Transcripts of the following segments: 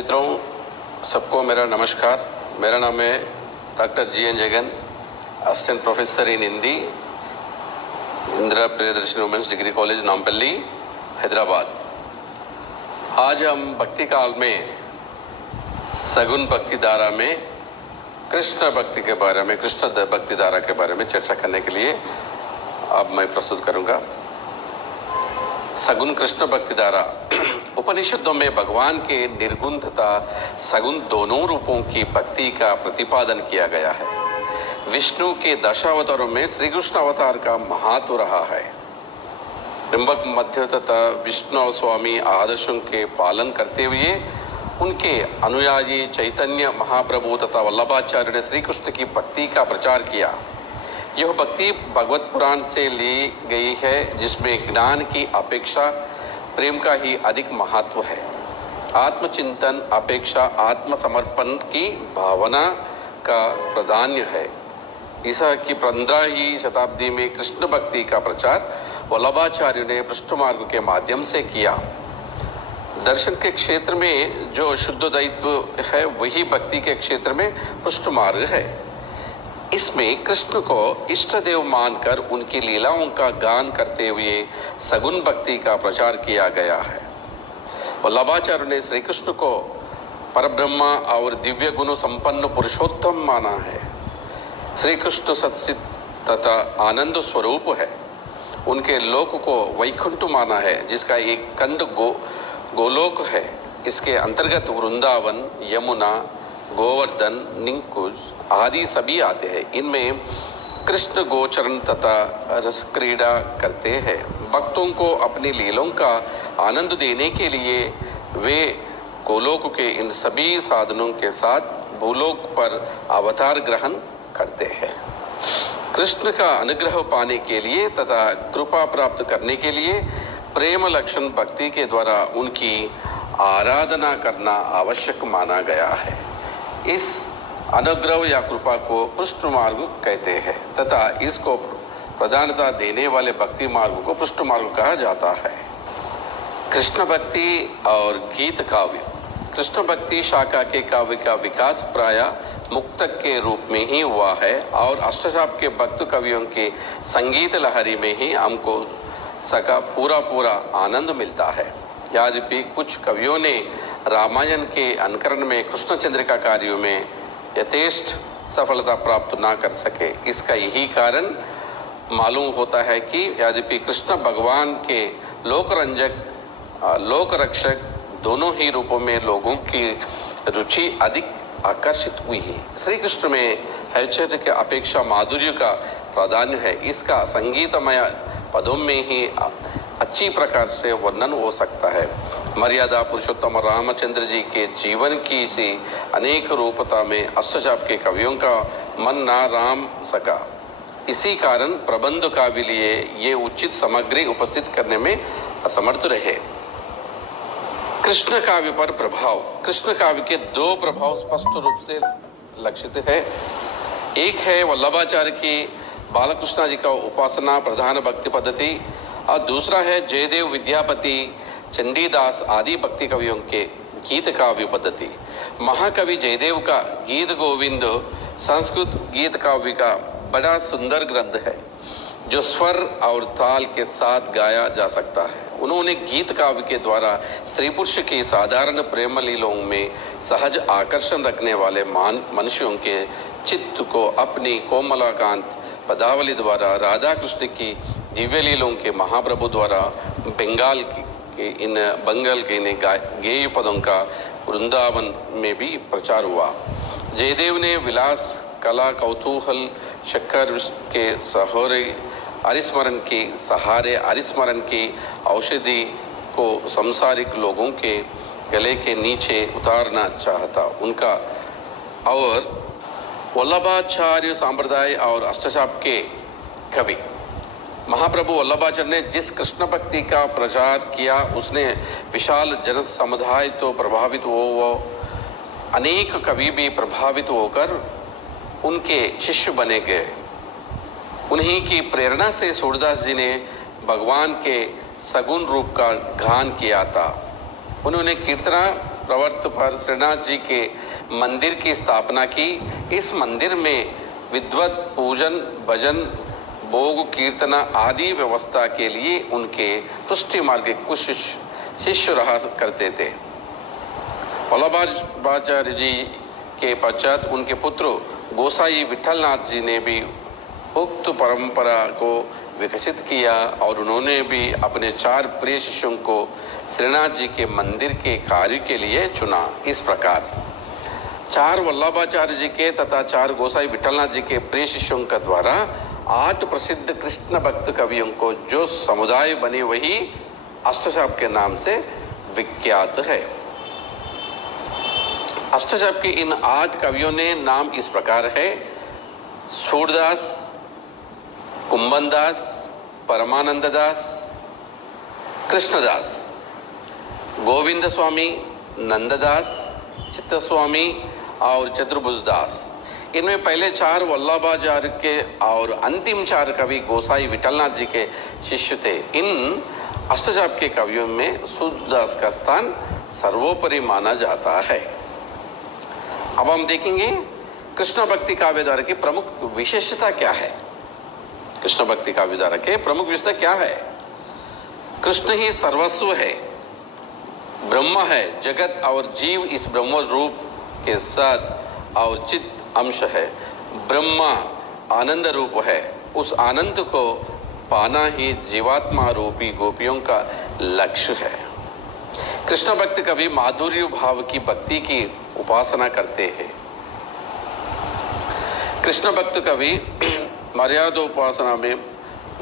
मित्रों, सबको मेरा नमस्कार। मेरा नाम है doctor G N Jagan, assistant professor in Hindi, Indira Priyadarshini women's degree college Nampally, Hyderabad. आज हम भक्ति काल में सगुन भक्ति धारा में कृष्ण भक्ति के बारे में, कृष्ण भक्ति धारा के बारे में चर्चा करने के लिए अब मैं प्रस्तुत करूंगा। सगुन कृष्ण भक्ति धारा। उपनिषदों में भगवान के निर्गुण तथा सगुन दोनों रूपों की भक्ति का प्रतिपादन किया गया है। विष्णु के दशावतारों में श्री कृष्ण अवतार का महत्व रहा है। त्र्यंबक मध्य तथा विष्णु स्वामी आदर्शों के पालन करते हुए उनके अनुयायी चैतन्य महाप्रभु तथा वल्लभाचार्य ने श्री कृष्ण की भक्ति का प्रचार किया। यह भक्ति भगवत पुराण से ली गई है, जिसमें ज्ञान की अपेक्षा प्रेम का ही अधिक महत्व है। आत्मचिंतन अपेक्षा आत्मसमर्पण की भावना का प्राधान्य है। ईसा की 15वीं शताब्दी में कृष्ण भक्ति का प्रचार वल्लभाचार्य ने पृष्ठ मार्ग के माध्यम से किया। दर्शन के क्षेत्र में जो शुद्ध द्वैत्व है, वही भक्ति के क्षेत्र में पृष्ठ मार्ग है। इसमें कृष्ण को इष्ट देव मानकर उनकी लीलाओं का गान करते हुए सगुन भक्ति का प्रचार किया गया है। वल्लभाचार्य ने श्री कृष्ण को परब्रह्म और दिव्य गुण संपन्न पुरुषोत्तम माना है। श्री कृष्ण सत्चित तथा आनंद स्वरूप है। उनके लोक को वैकुंठ माना है, जिसका एक खंड गोलोक है। इसके अंतर्गत वृंदावन, यमुना, गोवर्धन, निकुंज आदि सभी आते हैं। इनमें कृष्ण गोचरण तथा रस क्रीड़ा करते हैं। भक्तों को अपनी लीलों का आनंद देने के लिए वे गोलोक के इन सभी साधनों के साथ भूलोक पर अवतार ग्रहण करते हैं। कृष्ण का अनुग्रह पाने के लिए तथा कृपा प्राप्त करने के लिए प्रेम लक्षण भक्ति के द्वारा उनकी आराधना करना आवश्यक माना गया है। इस अनुग्रह या कृपा को पृष्ठ मार्ग कहते हैं तथा इसको प्रधानता देने वाले भक्ति मार्ग को पृष्ठ मार्ग कहा जाता है। कृष्ण भक्ति और गीत काव्य। कृष्ण भक्ति शाखा के काव्य का विकास प्राय मुक्तक के रूप में ही हुआ है और अष्टजाप के भक्त कवियों के संगीत लहरी में ही हमको सका पूरा आनंद मिलता है। यद्यपि कुछ कवियों ने रामायण के अनुकरण में कृष्णचंद्र का कार्यों में यथेष्ट सफलता प्राप्त ना कर सके। इसका यही कारण मालूम होता है कि यद्यपि कृष्ण भगवान के लोकरंजक, लोकरक्षक दोनों ही रूपों में लोगों की रुचि अधिक आकर्षित हुई है। श्री कृष्ण में ऐश्वर्य की अपेक्षा माधुर्य का प्राधान्य है। इसका संगीतमय पदों में ही अच्छी प्रकार से वर्णन हो सकता है। मर्यादा पुरुषोत्तम रामचंद्र जी के जीवन की सी अनेक रूपता में अष्टजाप के कवियों का मन ना राम सका। इसी कारण प्रबंध काव्य लिए ये उचित सामग्री उपस्थित करने में असमर्थ रहे। कृष्ण काव्य पर प्रभाव। कृष्ण काव्य के दो प्रभाव स्पष्ट रूप से लक्षित है। एक है वल्लभाचार्य की बालकृष्ण जी का उपासना प्रधान भक्ति पद्धति और दूसरा है जयदेव, विद्यापति, चंडीदास आदि भक्ति कवियों के गीत काव्य पद्धति। महाकवि जयदेव का गीत गोविंद संस्कृत गीत काव्य का बड़ा सुंदर ग्रंथ है, जो स्वर और ताल के साथ गाया जा सकता है। उन्होंने गीत काव्य के द्वारा स्त्री पुरुष की साधारण प्रेम लीलाओं में सहज आकर्षण रखने वाले मनुष्यों के चित्त को अपनी कोमलाकांत पदावली द्वारा राधा कृष्ण की दिव्य लीलों के महाप्रभु द्वारा बंगाल के इन गेय पदों का वृंदावन में भी प्रचार हुआ। जयदेव ने विलास, कला, कौतूहल, शक्कर के सहारे हरिस्मरण की औषधि को सांसारिक लोगों के गले के नीचे उतारना चाहता उनका। और वल्लभाचार्य संप्रदाय और अष्टजाप के कवि महाप्रभु वल्लभाचार्य ने जिस कृष्ण भक्ति का प्रचार किया, उसने विशाल जन समुदाय तो प्रभावित वो अनेक कवि भी प्रभावित होकर उनके शिष्य बने गए। उन्हीं की प्रेरणा से सूरदास जी ने भगवान के सगुण रूप का गान किया था। उन्होंने कीर्तना प्रवर्त पर श्रीनाथ जी के मंदिर की स्थापना की। इस मंदिर में विद्वत पूजन, भजन, भोग, कीर्तना आदि व्यवस्था के लिए उनके पुष्टि मार्ग के कुछ शिष्य रहा करते थे। वल्लभाचार्य जी के पश्चात उनके पुत्र गोसाई विठलनाथ जी ने भी उक्त परंपरा को विकसित किया और उन्होंने भी अपने 4 प्रिय शिष्यों को श्रीनाथ जी के मंदिर के कार्य के लिए चुना। इस प्रकार 4 वल्लभाचार्य जी के तथा 4 गोसाई विठलनाथ जी के प्रिय शिष्यों का द्वारा 8 प्रसिद्ध कृष्ण भक्त कवियों को जो समुदाय बने वही अष्टशाप के नाम से विख्यात है। अष्टशाप के इन 8 कवियों ने नाम इस प्रकार है: सूरदास, कुंभनदास, परमानंद दास, कृष्णदास, गोविंद स्वामी, नंददास, चित्तस्वामी और चतुर्भुजदास। इनमें पहले 4 वल्लभाचार्य के और अंतिम 4 कवि गोसाई विठलनाथ जी के शिष्य थे। इन अष्टशाप के कवियों में सूरदास का स्थान सर्वोपरि माना जाता है। अब हम देखेंगे कृष्ण भक्ति काव्यधारा की प्रमुख विशेषता क्या है। कृष्ण भक्ति काव्यधारा के प्रमुख विशेषता क्या है? कृष्ण ही सर्वस्व है, ब्रह्म है, जगत और जीव इस ब्रह्म रूप के साथ और चित्त अंश है। ब्रह्मा आनंद रूप है, उस आनंद को पाना ही जीवात्मा रूपी गोपियों का लक्ष्य है। कृष्ण भक्त कवि माधुर्य भाव की भक्ति की उपासना करते हैं। कृष्ण भक्त कवि मर्यादा उपासना में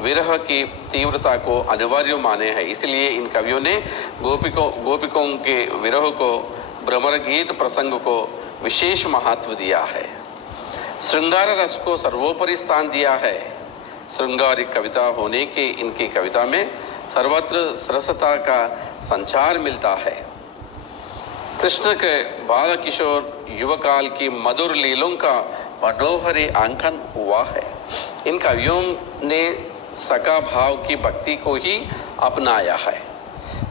विरह की तीव्रता को अनिवार्य माने हैं। इसलिए इन कवियों ने गोपिकों के विरह को, भ्रमर गीत प्रसंग को विशेष महत्व दिया है। श्रृंगार रस को सर्वोपरि स्थान दिया है। श्रृंगारिक कविता होने के इनकी कविता में सर्वत्र सरसता का संचार मिलता है। कृष्ण के बाल किशोर युवकाल की मधुर लीलों का मनोहरी आंकन हुआ है। इन कवियों ने सका भाव की भक्ति को ही अपनाया है।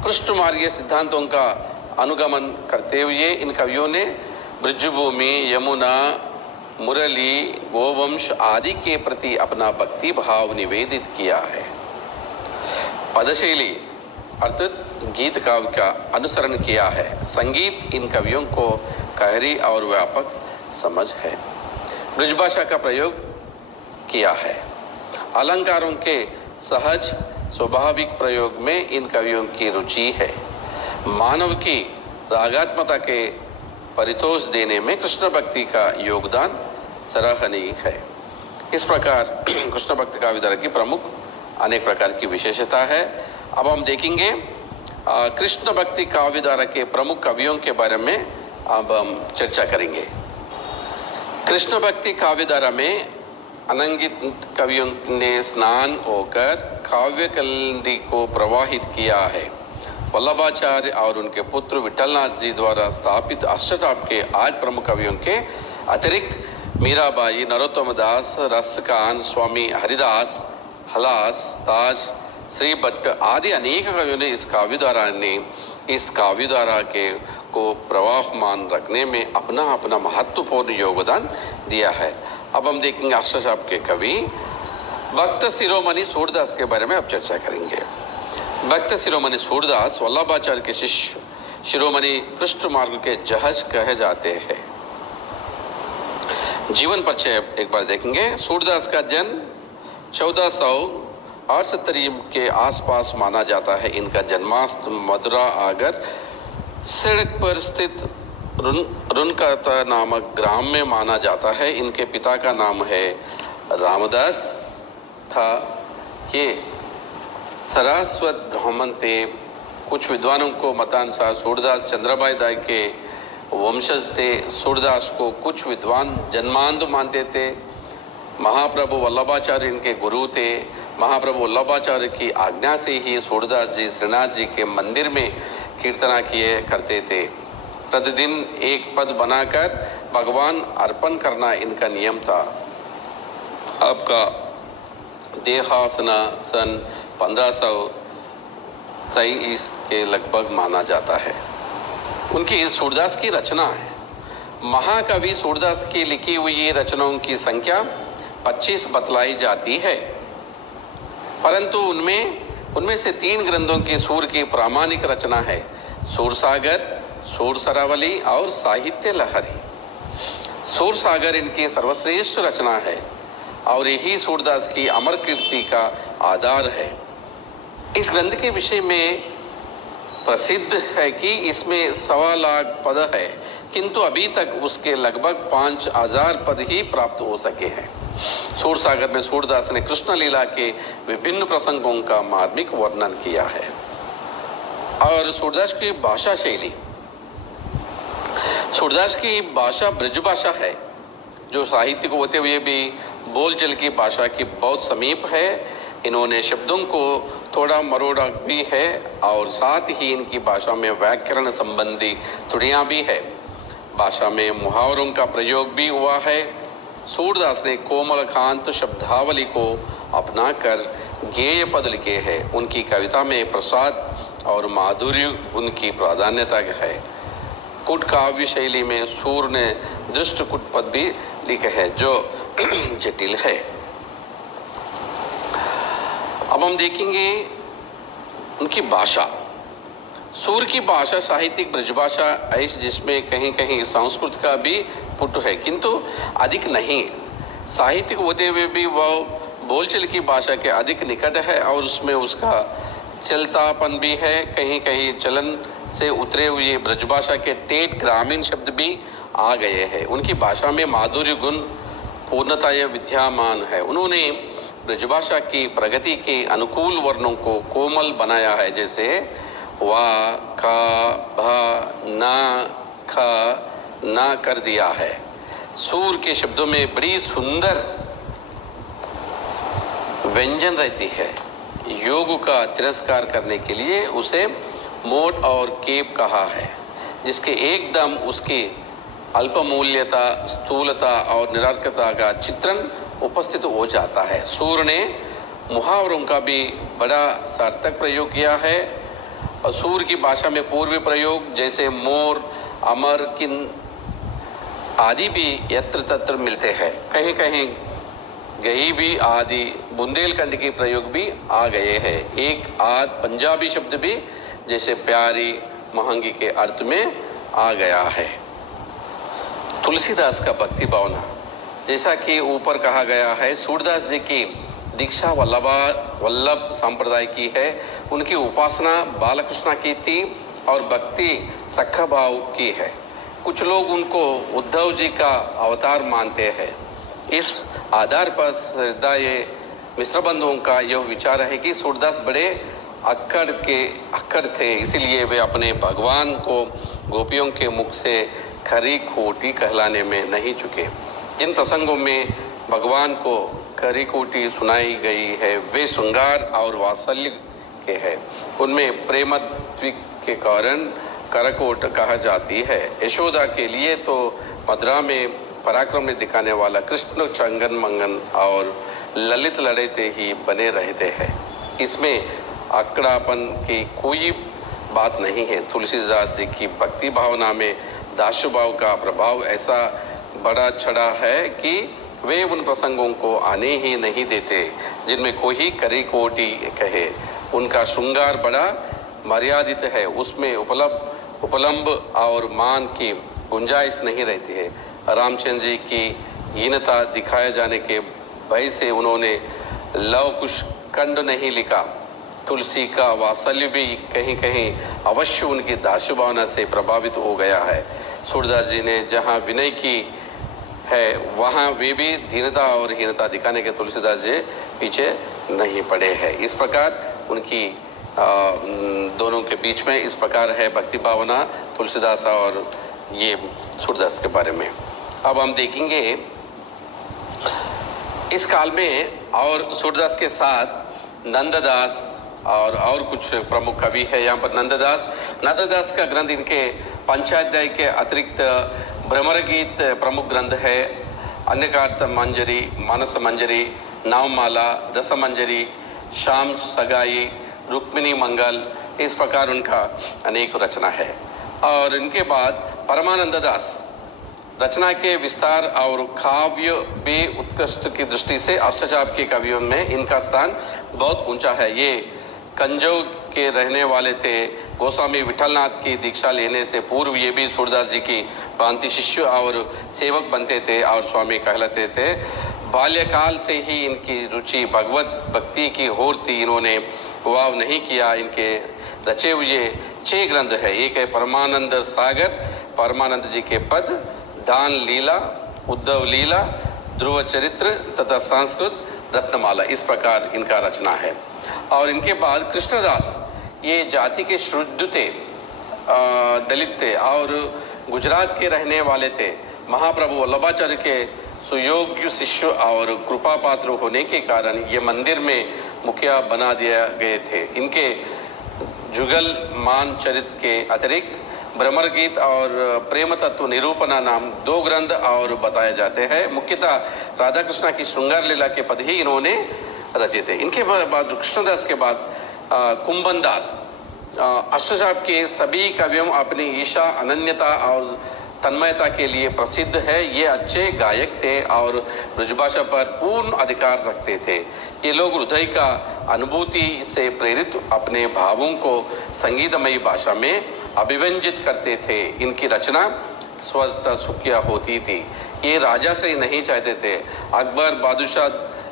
कृष्ण मार्गीय सिद्धांतों का अनुगमन करते हुए इन कवियों ने ब्रजभूमि, यमुना, मुरली, गोवंश आदि के प्रति अपना भक्ति भाव निवेदित किया है। पदशैली अर्थात गीत काव्य का अनुसरण किया है। संगीत इन कवियों को गहरी और व्यापक समझ है। ब्रजभाषा का प्रयोग किया है। अलंकारों के सहज स्वाभाविक प्रयोग में इन कवियों की रुचि है। मानव की रागात्मकता के परितोष देने में कृष्ण भक्ति का योगदान सराहनीय है। इस प्रकार कृष्ण भक्ति काव्यधारा की प्रमुख अनेक प्रकार की विशेषता है। अब हम देखेंगे कृष्ण भक्ति काव्यधारा के प्रमुख कवियों के बारे में अब हम चर्चा करेंगे। कृष्ण भक्ति काव्यधारा में अनंगित कवियों ने स्नान होकर काव्य कलंदी को प्रवाहित किया है। वल्लभाचार्य और उनके पुत्र विठलनाथ जी द्वारा स्थापित अष्टशाप के 8 प्रमुख कवियों के अतिरिक्त मीराबाई, नरोत्तम दास, रसकान, स्वामी हरिदास, हलास, ताज, श्री भट्ट आदि अनेक कवियों ने इस काव्यधारा के को प्रवाहमान रखने में अपना अपना महत्वपूर्ण योगदान दिया है। अब हम देखेंगे अष्टशाप के कवि भक्त शिरोमणि सूरदास के बारे में अब चर्चा करेंगे। भक्त शिरोमणि सूरदास वल्लभाचार्य के शिष्य शिरोमणि कृष्ण मार्ग के जहाज कहे जाते हैं। जीवन परिचय एक बार देखेंगे। सूरदास का जन्म 1478 के आसपास माना जाता है। इनका जन्मास्थान मथुरा आगर सड़क पर स्थित रुनकाता नामक ग्राम में माना जाता है। इनके पिता का नाम है रामदास था। ये सरस्वत ब्राह्मण थे। कुछ विद्वानों को मतानुसार सूरदास चंद्रबाई दाई के वंशज थे। सूरदास को कुछ विद्वान जन्मांध मानते थे। महाप्रभु वल्लभाचार्य इनके गुरु थे। महाप्रभु वल्लभाचार्य की आज्ञा से ही सूरदास जी श्रीनाथ जी के मंदिर में कीर्तना किए करते थे। प्रतिदिन एक पद बनाकर भगवान अर्पण करना इनका नियम था। आपका देहासना सन 1523 के लगभग माना जाता है। उनकी सूरदास की रचना है। महाकवि सूरदास की लिखी हुई रचनाओं की संख्या 25 बतलाई जाती है, परंतु उनमें से 3 ग्रंथों की सूर की प्रामाणिक रचना है: सूरसागर, सूर सरावली और साहित्य लहरी। सूरसागर इनकी सर्वश्रेष्ठ रचना है और यही सूरदास की अमर कीर्ति का आधार है। इस ग्रंथ के विषय में प्रसिद्ध है कि इसमें 1.25 लाख पद है, किंतु अभी तक उसके लगभग 5,000 पद ही प्राप्त हो सके हैं। सूरसागर में सूरदास ने कृष्ण लीला के विभिन्न प्रसंगों का मार्मिक वर्णन किया है। और सूरदास की भाषा शैली, सूरदास की भाषा ब्रज भाषा है, जो साहित्य को होते हुए भी बोलचाल की भाषा की बहुत समीप है। इन्होंने शब्दों को थोड़ा मरोड़ा भी है और साथ ही इनकी भाषा में व्याकरण संबंधी त्रुटियां भी है। भाषा में मुहावरों का प्रयोग भी हुआ है। सूरदास ने कोमलकांत शब्दावली को अपनाकर गेय पद लिखे हैं। उनकी कविता में प्रसाद और माधुर्य उनकी प्राधान्यता है। कुट काव्य शैली में सूर ने दृष्ट कुट पद भी लिखे हैं, जो जटिल है। अब हम देखेंगे उनकी भाषा। सूर की भाषा साहित्यिक ब्रजभाषा है, जिसमें कहीं कहीं संस्कृत का भी पुट है, किंतु अधिक नहीं। साहित्यिक होते हुए भी वह बोलचाल की भाषा के अधिक निकट है और उसमें उसका चलतापन भी है। कहीं कहीं चलन से उतरे हुए ब्रजभाषा के ठेठ ग्रामीण शब्द भी आ गए हैं। उनकी भाषा में माधुर्य गुण पूर्णतः विद्यमान है। उन्होंने ब्रजभाषा की प्रगति के अनुकूल वर्णों को कोमल बनाया है, जैसे वा, का, भा, ना, ख, ना कर दिया है। सूर के शब्दों में बड़ी सुंदर व्यंजन रहती है। योग का तिरस्कार करने के लिए उसे मोट और केप कहा है, जिसके एकदम उसकी अल्पमूल्यता, स्थूलता और निरर्थकता का चित्रण उपस्थित हो जाता है। सूर ने मुहावरों का भी बड़ा सार्थक प्रयोग किया है। और सूर की भाषा में पूर्वी प्रयोग जैसे मोर, अमर, किन आदि भी यत्र तत्र मिलते हैं। कहीं कहीं गही भी आदि बुंदेलखंड के प्रयोग भी आ गए हैं। एक आध पंजाबी शब्द भी जैसे प्यारी, महंगी के अर्थ में आ गया है। तुलसीदास का भक्ति भावना, जैसा कि ऊपर कहा गया है, सूरदास जी की दीक्षा वल्लभ संप्रदाय की है। उनकी उपासना बालकृष्ण की थी और भक्ति सखा भाव की है। कुछ लोग उनको उद्धव जी का अवतार मानते हैं। इस आधार पर हृदय मिश्र बंधुओं का यह विचार है कि सूरदास बड़े अक्कड़ थे, इसीलिए वे अपने भगवान को गोपियों के मुख से खरी खोटी कहलाने में नहीं चुके। जिन प्रसंगों में भगवान को खरी खोटी सुनाई गई है वे श्रृंगार और वात्सल्य के हैं। उनमें प्रेमत्व के कारण करकोट कहा जाती है। यशोदा के लिए तो मथुरा में पराक्रम में दिखाने वाला कृष्ण चंगन मंगन और ललित लड़ेते ही बने रहते हैं। इसमें अकड़ापन की कोई बात नहीं है। तुलसीदास जी की भक्ति भावना में दास्यभाव का प्रभाव ऐसा बड़ा चढ़ा है कि वे उन प्रसंगों को आने ही नहीं देते जिनमें कोई करी कोटी कहे। उनका श्रृंगार बड़ा मर्यादित है, उसमें उपलम्ब और मान की गुंजाइश नहीं रहती है। रामचंद्र जी की हीनता दिखाए जाने के भय से उन्होंने लव कुश कंड नहीं लिखा। तुलसी का वात्सल्य भी कहीं कहीं अवश्य उनकी दास्य भावना से प्रभावित हो गया है। सूरदास जी ने जहाँ विनय की है वहाँ वे भी दीनता और हीनता दिखाने के तुलसीदास जी पीछे नहीं पड़े हैं। इस प्रकार उनकी दोनों के बीच में इस प्रकार है भक्ति भावना तुलसीदास और ये सूरदास के बारे में। अब हम देखेंगे इस काल में और सूरदास के साथ नंददास और कुछ प्रमुख कवि है। यहाँ पर नंददास का ग्रंथ इनके पंचाध्याय के अतिरिक्त भ्रमर गीत प्रमुख ग्रंथ है। अन्यकार्थ मंजरी, मानस मंजरी, नवमाला, दस मंजरी, शाम सगाई, रुक्मिणी मंगल, इस प्रकार उनका अनेक रचना है। और इनके बाद परमानंद दास रचना के विस्तार और काव्य में उत्कृष्ट की दृष्टि से अष्टचाप के कवियों में इनका स्थान बहुत ऊंचा है। ये कंजौ के रहने वाले थे। गोस्वामी विठलनाथ की दीक्षा लेने से पूर्व ये भी सूरदास जी की भांति शिष्य और सेवक बनते थे और स्वामी कहलाते थे। बाल्यकाल से ही इनकी रुचि भगवत भक्ति की ओर थी। इन्होंने विवाह नहीं किया। इनके रचे हुए 6 ग्रंथ है। एक है परमानंद सागर, परमानंद जी के पद, दान लीला, उद्धव लीला, ध्रुव चरित्र तथा संस्कृत रत्नमाला, इस प्रकार इनका रचना है। और इनके बाद कृष्णदास ये जाति के शुद्ध थे, दलित थे और गुजरात के रहने वाले थे। महाप्रभु वल्लभाचार्य के सुयोग्य शिष्य और कृपा पात्र होने के कारण ये मंदिर में मुखिया बना दिया गए थे। इनके जुगल मान चरित के अतिरिक्त भ्रमर गीत और प्रेम तत्व निरूपणा नाम 2 ग्रंथ और बताए जाते हैं। मुख्यतः राधा कृष्णा की श्रृंगार लीला के पद ही इन्होंने रचे थे। इनके बाद कृष्णदास के बाद कुंभन दास अष्टचाप के सभी कवियों अपनी ईशा अनन्यता और तन्मयता के लिए प्रसिद्ध है। ये अच्छे गायक थे और ब्रजभाषा पर पूर्ण अधिकार रखते थे। ये लोग हृदय का अनुभूति से प्रेरित अपने भावों को संगीतमयी भाषा में अभिव्यंजित करते थे। इनकी रचना स्वतः सुखिया होती थी। ये राजा से नहीं चाहते थे। अकबर बादशाह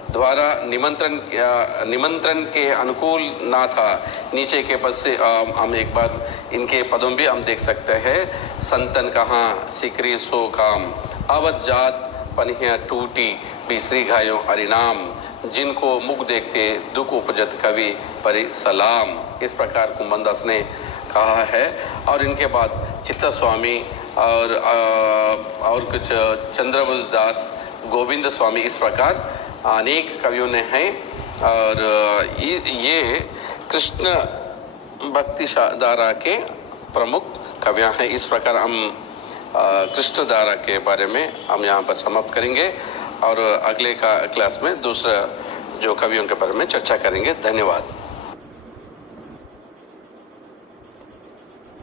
द्वारा निमंत्रण के अनुकूल ना था। नीचे के पद से हम एक बार इनके पदों भी हम देख सकते हैं। संतन कहाँ सिकरी सो काम, अवध जात पनिया टूटी, बीसरी घायों हरिनाम, जिनको मुख देखते दुख उपजत कवि परि सलाम, इस प्रकार कुंभनदास ने कहा है। और इनके बाद चित्ता स्वामी और कुछ चंद्रबोस दास, गोविंद स्वामी, इस प्रकार अनेक कवियों ने हैं। और ये कृष्ण भक्ति धारा के प्रमुख कवियाँ हैं। इस प्रकार हम कृष्ण धारा के बारे में हम यहाँ पर समाप्त करेंगे और अगले क्लास में दूसरा जो कवियों के बारे में चर्चा करेंगे। धन्यवाद।